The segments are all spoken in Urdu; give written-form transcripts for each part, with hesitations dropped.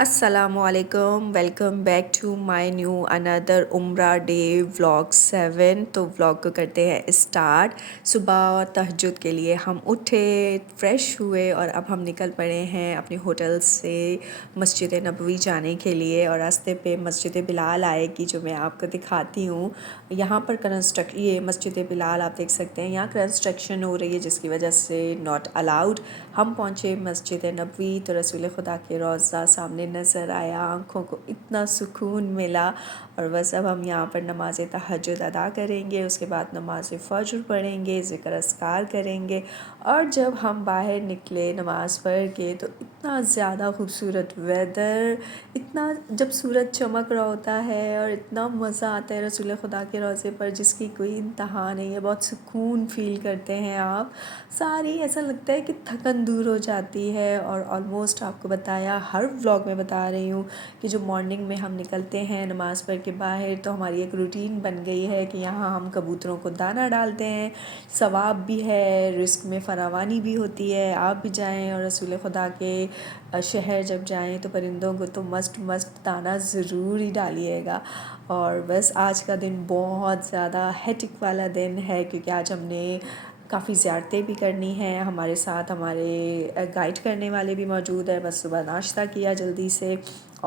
السلام علیکم، welcome back to my new اندر عمرہ ڈے ولاگ 7۔ تو ولاگ کو کرتے ہیں اسٹارٹ۔ صبح تہجد کے لیے ہم اٹھے، فریش ہوئے اور اب ہم نکل پڑے ہیں اپنے ہوٹل سے مسجد نبوی جانے کے لیے، اور راستے پہ مسجد بلال آئے گی جو میں آپ کو دکھاتی ہوں۔ یہاں پر یہ مسجد بلال آپ دیکھ سکتے ہیں، یہاں کنسٹرکشن ہو رہی ہے جس کی وجہ سے ناٹ الاؤڈ۔ ہم پہنچے مسجد نبوی تو رسول خدا کے روضہ سامنے نظر آیا، آنکھوں کو اتنا سکون ملا، اور بس اب ہم یہاں پر نماز تہجد ادا کریں گے، اس کے بعد نماز فجر پڑھیں گے، ذکر اذکار کریں گے، اور جب ہم باہر نکلے نماز پڑھ کے تو اتنا زیادہ خوبصورت ویدر، اتنا جب سورج چمک رہا ہوتا ہے اور اتنا مزہ آتا ہے رسول خدا کے روضے پر جس کی کوئی انتہا نہیں ہے، بہت سکون فیل کرتے ہیں آپ ساری، ایسا لگتا ہے کہ تھکن دور ہو جاتی ہے۔ اور آلموسٹ آپ کو بتایا، ہر ولاگ میں بتا رہی ہوں کہ جو مارننگ میں ہم نکلتے ہیں نماز پڑھ کے باہر تو ہماری ایک روٹین بن گئی ہے کہ یہاں ہم کبوتروں کو دانہ ڈالتے ہیں، ثواب بھی ہے، رزق میں فراوانی بھی ہوتی ہے۔ آپ بھی جائیں اور رسول خدا کے شہر جب جائیں تو پرندوں کو تو مسٹ دانہ ضرور ہی ڈالیے گا۔ اور بس آج کا دن بہت زیادہ ہیٹک والا دن ہے کیونکہ آج ہم نے کافی زیارتیں بھی کرنی ہیں، ہمارے ساتھ ہمارے گائیڈ کرنے والے بھی موجود ہیں۔ بس صبح ناشتہ کیا جلدی سے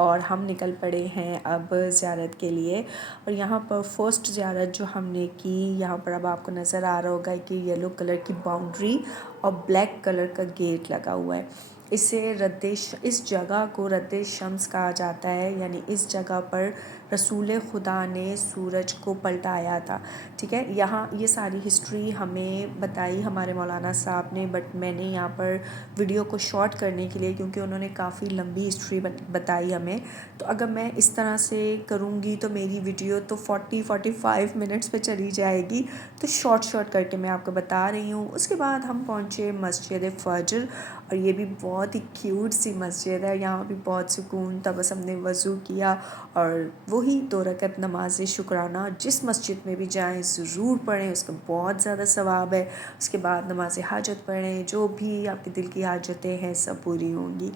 اور ہم نکل پڑے ہیں اب زیارت کے لیے۔ اور یہاں پر فرسٹ زیارت جو ہم نے کی، یہاں پر اب آپ کو نظر آ رہا ہوگا کہ یلو کلر کی باؤنڈری اور بلیک کلر کا گیٹ لگا ہوا ہے، اس جگہ کو رد شمس کہا جاتا ہے، یعنی اس جگہ پر رسول خدا نے سورج کو پلٹایا تھا، ٹھیک ہے۔ یہاں یہ ساری ہسٹری ہمیں بتائی ہمارے مولانا صاحب نے، بٹ میں نے یہاں پر ویڈیو کو شارٹ کرنے کے لیے، کیونکہ انہوں نے کافی لمبی ہسٹری بتائی ہمیں، تو اگر میں اس طرح سے کروں گی تو میری ویڈیو تو 45 منٹس پہ چلی جائے گی، تو شارٹ کر کے میں آپ کو بتا رہی ہوں۔ اس کے بعد ہم پہنچے مسجد فجر، اور یہ بھی بہت ہی کیوٹ سی مسجد ہے، یہاں بھی بہت سکون تھا۔ بس ہم نے وضو کیا اور وہی 2 رکعت نماز شکرانہ جس مسجد میں بھی جائیں ضرور پڑھیں، اس کا بہت زیادہ ثواب ہے۔ اس کے بعد نماز حاجت پڑھیں، جو بھی آپ کے دل کی حاجتیں ہیں سب پوری ہوں گی۔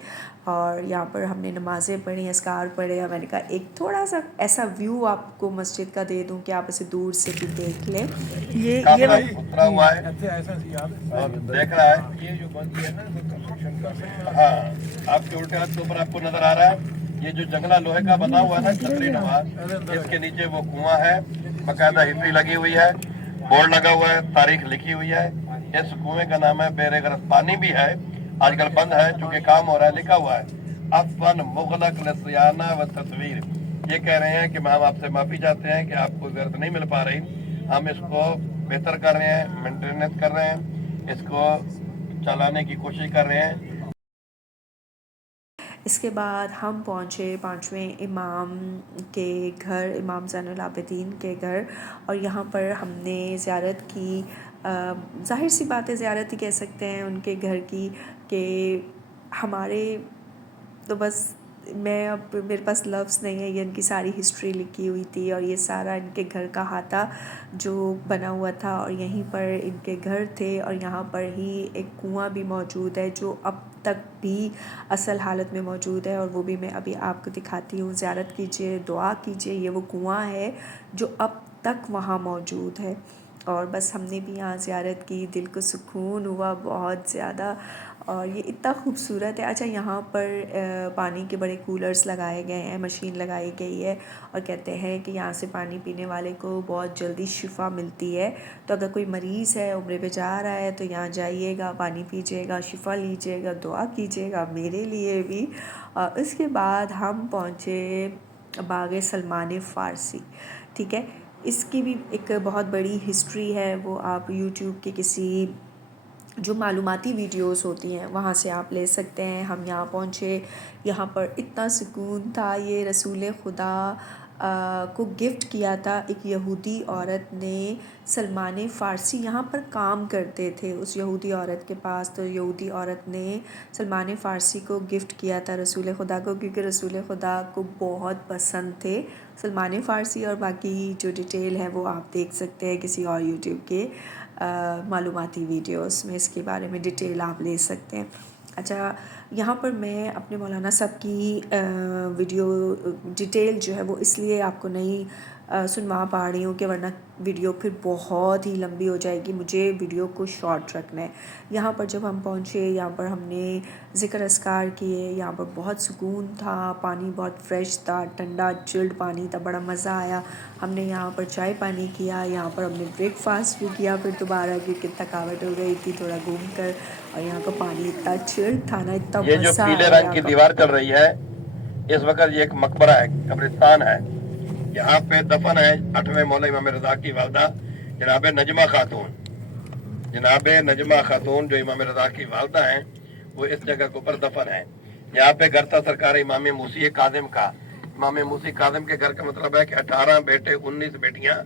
اور یہاں پر ہم نے نمازیں پڑھیں، اذکار پڑھے، اور میں نے کہا ایک تھوڑا سا ایسا ویو آپ کو مسجد کا دے دوں کہ آپ اسے دور سے بھی دیکھ لیں۔ یہ اترا ہوا ہے اور دیکھ رہا ہے، یہ جو بندی ہے نا، ہاں آپ کے الٹے ہاتھ کے اوپر آپ کو نظر آ رہا ہے یہ جو جنگلہ لوہے کا بنا ہوا ہے نا چھتری نما، اس کے نیچے وہ کنواں ہے، باقاعدہ ہسٹری لگی ہوئی ہے، بورڈ لگا ہوا ہے، تاریخ لکھی ہوئی ہے۔ اس کنویں کا نام ہے بیر غرض، پانی بھی ہے، آج کل بند ہے چونکہ کام ہو رہا ہے، لکھا ہوا ہے افن مغلق لصیانہ و تصویر۔ یہ کہہ رہے ہیں کہ ہم آپ سے معافی چاہتے ہیں کہ آپ کو زیارت نہیں مل پا رہی، ہم اس کو بہتر کر رہے ہیں، مینٹیننس کر رہے ہیں، اس کو چلانے کی کوشش کر رہے ہیں۔ اس کے بعد ہم پہنچے 5ویں امام کے گھر، امام زین العابدین کے گھر، اور یہاں پر ہم نے زیارت کی۔ ظاہر سی بات ہے زیارت ہی کہہ سکتے ہیں ان کے گھر کی، کہ ہمارے تو بس اب میرے پاس لفظ نہیں ہے، یہ ان کی ساری ہسٹری لکھی ہوئی تھی، اور یہ سارا ان کے گھر کا احاطہ جو بنا ہوا تھا، اور یہیں پر ان کے گھر تھے، اور یہاں پر ہی ایک کنواں بھی موجود ہے جو اب تک بھی اصل حالت میں موجود ہے، اور وہ بھی میں ابھی آپ کو دکھاتی ہوں۔ زیارت کیجئے، دعا کیجئے، یہ وہ کنواں ہے جو اب تک وہاں موجود ہے۔ اور بس ہم نے بھی یہاں زیارت کی، دل کو سکون ہوا بہت زیادہ، اور یہ اتنا خوبصورت ہے۔ اچھا، یہاں پر پانی کے بڑے کولرز لگائے گئے ہیں، مشین لگائی گئی ہے، اور کہتے ہیں کہ یہاں سے پانی پینے والے کو بہت جلدی شفا ملتی ہے، تو اگر کوئی مریض ہے عمرے پہ جا رہا ہے تو یہاں جائیے گا، پانی پیجیے گا، شفا لیجیے گا، دعا کیجیے گا میرے لیے بھی۔ اور اس کے بعد ہم پہنچے باغ سلمان فارسی، ٹھیک ہے۔ اس کی بھی ایک بہت بڑی ہسٹری ہے، وہ آپ یوٹیوب کے کسی جو معلوماتی ویڈیوز ہوتی ہیں وہاں سے آپ لے سکتے ہیں۔ ہم یہاں پہنچے، یہاں پر اتنا سکون تھا، یہ رسول خدا کو گفٹ کیا تھا ایک یہودی عورت نے۔ سلمان فارسی یہاں پر کام کرتے تھے اس یہودی عورت کے پاس، تو یہودی عورت نے سلمان فارسی کو گفٹ کیا تھا رسول خدا کو، کیونکہ رسول خدا کو بہت پسند تھے سلمان فارسی، اور باقی جو ڈیٹیل ہے وہ آپ دیکھ سکتے ہیں کسی اور یوٹیوب کے معلوماتی ویڈیوز میں، اس کے بارے میں ڈیٹیل آپ لے سکتے ہیں۔ اچھا یہاں پر میں اپنے مولانا صاحب کی ویڈیو ڈیٹیل جو ہے وہ اس لیے آپ کو نہیں سنوا پا رہی ہوں کہ ورنہ ویڈیو پھر بہت ہی لمبی ہو جائے گی، مجھے ویڈیو کو شارٹ رکھنا ہے۔ یہاں پر جب ہم پہنچے، یہاں پر ہم نے ذکر اذکار کیے، یہاں پر بہت سکون تھا، پانی بہت فریش تھا، ٹھنڈا چلڈ پانی تھا، بڑا مزہ آیا۔ ہم نے یہاں پر چائے پانی کیا، یہاں پر ہم نے بریک فاسٹ بھی کیا پھر دوبارہ، کیونکہ تھکاوٹ ہو گئی تھی تھوڑا گھوم کر، اور یہاں کا پانی اتنا چلڈ تھا نا، اتنا یہ جو مزہ پیلے آیا رنگ یہاں کی کا۔ دیوار چل رہی ہے اس وقت یہ ایک مقبرہ ہے، قبرستان ہے۔ یہاں پہ دفن ہے 8ویں مولا امام رضا کی والدہ جناب نجمہ خاتون۔ جناب نجمہ خاتون جو امام رضا کی والدہ ہیں وہ اس جگہ کے اوپر دفن ہے۔ یہاں پہ گھر تھا سرکار امام موسی کاظم کا۔ امام موسی کاظم کے گھر کا مطلب ہے کہ 18 بیٹے 19 بیٹیاں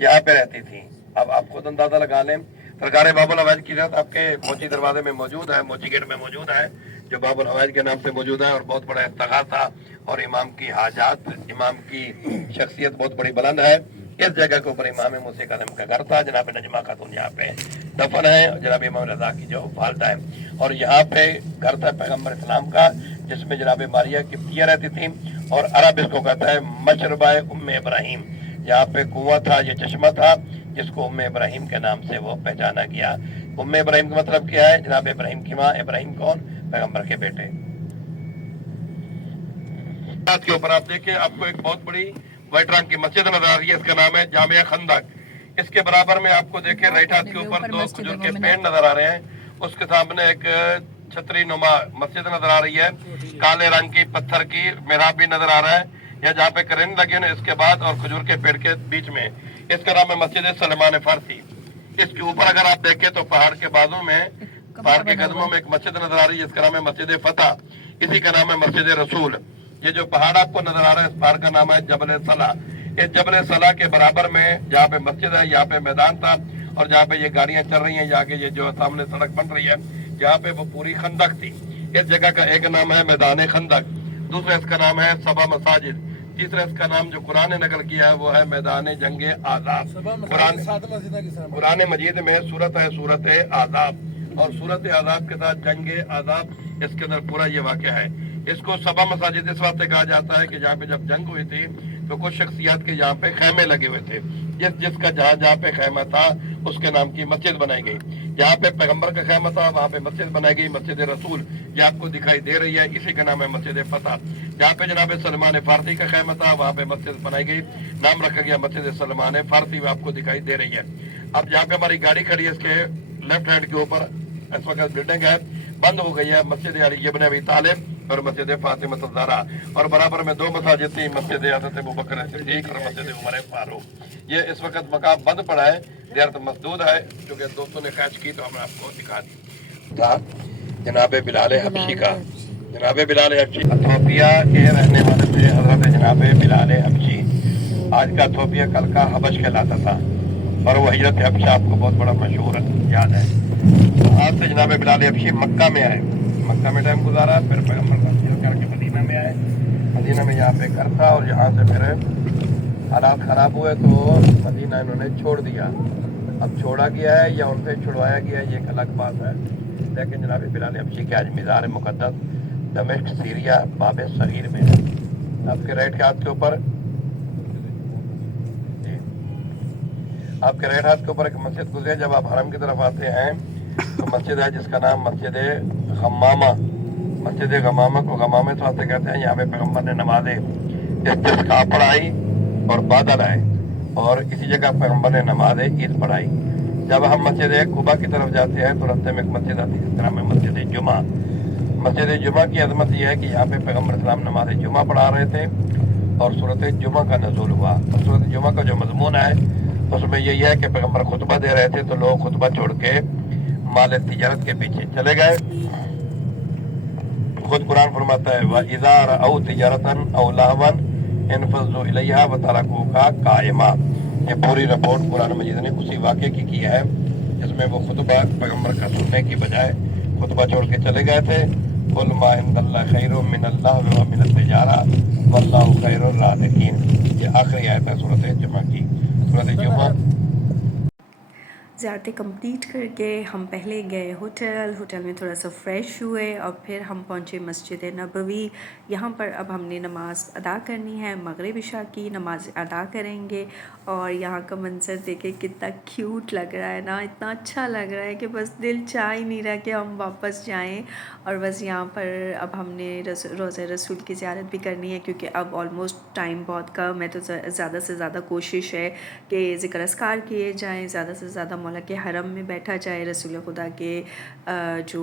یہاں پہ رہتی تھیں۔ اب آپ خود اندازہ لگا لیں، سرکار باب الحوائج کی رات آپ کے موچی دروازے میں موجود ہے، موچی گیٹ میں موجود ہے، جو باب الحوائج کے نام سے موجود ہے، اور بہت بڑا افتخار تھا، اور امام کی حاجات، امام کی شخصیت بہت بڑی بلند ہے۔ اس جگہ کے اوپر امام موسی کاظم کا گھر تھا، جناب نجمہ خاتون یہاں پہ دفن ہے، جناب امام رضا کی جو والدہ ہے۔ اور یہاں پہ گھر تھا پیغمبر اسلام کا، جس میں جناب ماریہ قبطیہ رہتی تھی، اور عرب اس کو کہتا ہے مشربہ ام ابراہیم۔ یہاں پہ کنواں تھا، یہ چشمہ تھا، جس کو ام ابراہیم کے نام سے وہ پہچانا گیا۔ ام ابراہیم کا مطلب کیا ہے؟ جناب ابراہیم کی ماں، ابراہیم کون؟ پیغمبر کے بیٹے۔ کے اوپر آپ دیکھیں، آپ کو ایک بہت بڑی وائٹ رنگ کی مسجد نظر آ رہی ہے، اس کا نام ہے جامعہ خندق۔ اس کے برابر میں آپ کو دیکھیں رائٹ ہاتھ کے اوپر 2 کھجور کے پیڑ نظر آ رہے ہیں، اس کے سامنے ایک چھتری نما مسجد نظر آ رہی ہے، کالے رنگ کی پتھر کی محراب بھی نظر آ رہا ہے، یا جہاں پہ کرین لگے ہیں اس کے بعد، اور کھجور کے پیڑ کے بیچ میں، اس کا نام ہے مسجد سلمان فارسی۔ اس کے اوپر اگر آپ دیکھیں تو پہاڑ کے بازو میں، پہاڑ کے قدموں میں ایک مسجد نظر آ رہی ہے، جس کا نام ہے مسجد فتح، اسی کا نام ہے مسجد رسول۔ یہ جو پہاڑ آپ کو نظر آ رہا ہے، اس پہاڑ کا نام ہے جبل صلاح۔ اس جبل صلاح کے برابر میں جہاں پہ مسجد ہے، یہاں پہ میدان تھا، اور جہاں پہ یہ گاڑیاں چل رہی ہیں، یہاں کے یہ جو سامنے سڑک بن رہی ہے، جہاں پہ وہ پوری خندق تھی۔ اس جگہ کا ایک نام ہے میدان خندق، دوسرا اس کا نام ہے سبا مساجد، تیسرا اس کا نام جو قرآن نے نقل کیا ہے وہ ہے میدان جنگ آزاد۔ قرآن مجید میں سورت ہے سورت آزاد، اور سورت آزاد کے ساتھ جنگ آزاد، اس کے اندر پورا یہ واقعہ ہے۔ اس کو سبا مساجد اس واسطے کہا جاتا ہے کہ جہاں پہ جب جنگ ہوئی تھی تو کچھ شخصیات کے یہاں پہ خیمے لگے ہوئے تھے، جس کا جہاں پہ خیمہ تھا اس کے نام کی مسجد بنائی گئی۔ جہاں پہ پیغمبر کا خیمہ تھا وہاں پہ مسجد بنائی گئی، مسجد رسول، یہ آپ کو دکھائی دے رہی ہے، اسی کا نام ہے مسجد فتح۔ جہاں پہ جناب سلمان فارسی کا خیمہ تھا وہاں پہ مسجد بنائی گئی، نام رکھا گیا مسجد سلمان فارسی، وہ آپ کو دکھائی دے رہی ہے۔ اب جہاں پہ ہماری گاڑی کھڑی ہے اس کے لیفٹ ہینڈ کے اوپر اس وقت بلڈنگ ہے، بند ہو گئی ہے، مسجد علی ابن ابی طالب اور مسجد فاطمہ الزہرا، اور برابر میں 2 مساجد تھی، مسجد حضرت ابوبکر صدیق اور مسجد عمر فاروق۔ یہ اس وقت مقام بند پڑا ہے، زیارت مسدود ہے، جو کہ دوستوں نے خواہش کی تو ہم آپ کو دکھا دیا۔ جناب بلال حبشی کا، جناب بلال حبشی ایتھوپیا کے رہنے والے تھے، حضرت جناب بلال حبشی۔ آج کا ایتھوپیا کل کا حبش کہلاتا تھا، اور وہ ہجرت حبشہ آپ کو بہت بڑا مشہور یاد ہے۔ آج سے جناب بلال حبشی مکہ میں آئے، مکہ میں ٹائم گزارا، پھر پیغمبر کا ہجرت کر کے مدینہ میں آئے، مدینہ میں یہاں پہ گھر تھا، اور یہاں سے پھر حالات خراب ہوئے تو مدینہ انہوں نے چھوڑ دیا۔ اب چھوڑا گیا ہے یا ان سے چھڑوایا گیا ہے یہ ایک الگ بات ہے، لیکن جناب بلال حبشی کے آج مزار مقدس دمشق سیریا باب صغیر میں ہے۔ آپ کے رائٹ ہاتھ کے اوپر، آپ کے رائٹ ہاتھ کے اوپر ایک مسجد گزرے، جب آپ حرم کی طرف آتے ہیں تو مسجد ہے جس کا نام مسجد غمامہ۔ مسجد غمامہ کو غمامہ اس واسطے کہتے ہیں، یہاں پہ پیغمبر نے نمازیں استسقاء پڑھائی اور بادل آئے، اور اسی جگہ پیغمبر نے نماز عید پڑھائی۔ جب ہم مسجد قباء کی طرف جاتے ہیں تو راستے میں ایک مسجد آتی ہے جس کا نام ہے مسجد جمعہ۔ مسجد جمعہ کی عظمت یہ ہے کہ یہاں پہ پیغمبر اسلام نماز جمعہ پڑھا رہے تھے، اور سورت جمعہ کا نزول ہوا۔ اور سورت جمعہ کا جو مضمون ہے اس میں یہی ہے کہ پیغمبر خطبہ دے رہے تھے تو لوگ خطبہ چھوڑ کے مال تجارت کے پیچھے چلے گئے۔ خود قرآن فرماتا ہے وَإِذَا رَأَوْا تِجَارَةً أَوْ لَهْوًا انفضوا إِلَيْهَا وَتَرَكُوكَ قَائِمًا۔ یہ پوری رپورٹ قرآن مجید نے اسی واقعے کی ہے، جس میں وہ خطبہ پیغمبر کا سننے کی بجائے خطبہ چھوڑ کے چلے گئے تھے۔ قُلْ مَا عِندَ اللَّهِ خَيْرٌ مِّنَ اللَّهِ وَمِنَ التِّجَارَةِ وَاللَّهُ خَيْرُ الرَّازِقِينَ۔ یہ آخری آیت ہے سورۃ جمعہ کی، سورۃ جمعہ۔ زیارتیں کمپلیٹ کر کے ہم پہلے گئے ہوٹل میں تھوڑا سا فریش ہوئے اور پھر ہم پہنچے مسجد نبوی. یہاں پر اب ہم نے نماز ادا کرنی ہے، مغرب عشاء کی نماز ادا کریں گے. اور یہاں کا منظر دیکھے کتنا کیوٹ لگ رہا ہے نا، اتنا اچھا لگ رہا ہے کہ بس دل چاہ ہی نہیں رہا کہ ہم واپس جائیں. اور بس یہاں پر اب ہم نے روضہ رسول کی زیارت بھی کرنی ہے، کیونکہ اب آلموسٹ ٹائم بہت کم ہے، تو زیادہ سے زیادہ کوشش ہے کہ ذکر اذکار کیے جائیں، زیادہ سے زیادہ مولا کے حرم میں بیٹھا جائے، رسول خدا کے جو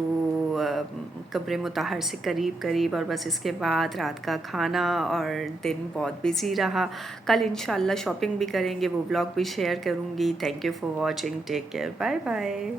قبر مطہر سے قریب. اور بس اس کے بعد رات کا کھانا، اور دن بہت بزی رہا. کل انشاءاللہ شاپنگ بھی کریں گے، وہ ولاگ بھی شیئر کروں گی. Thank you for watching, take care, bye bye.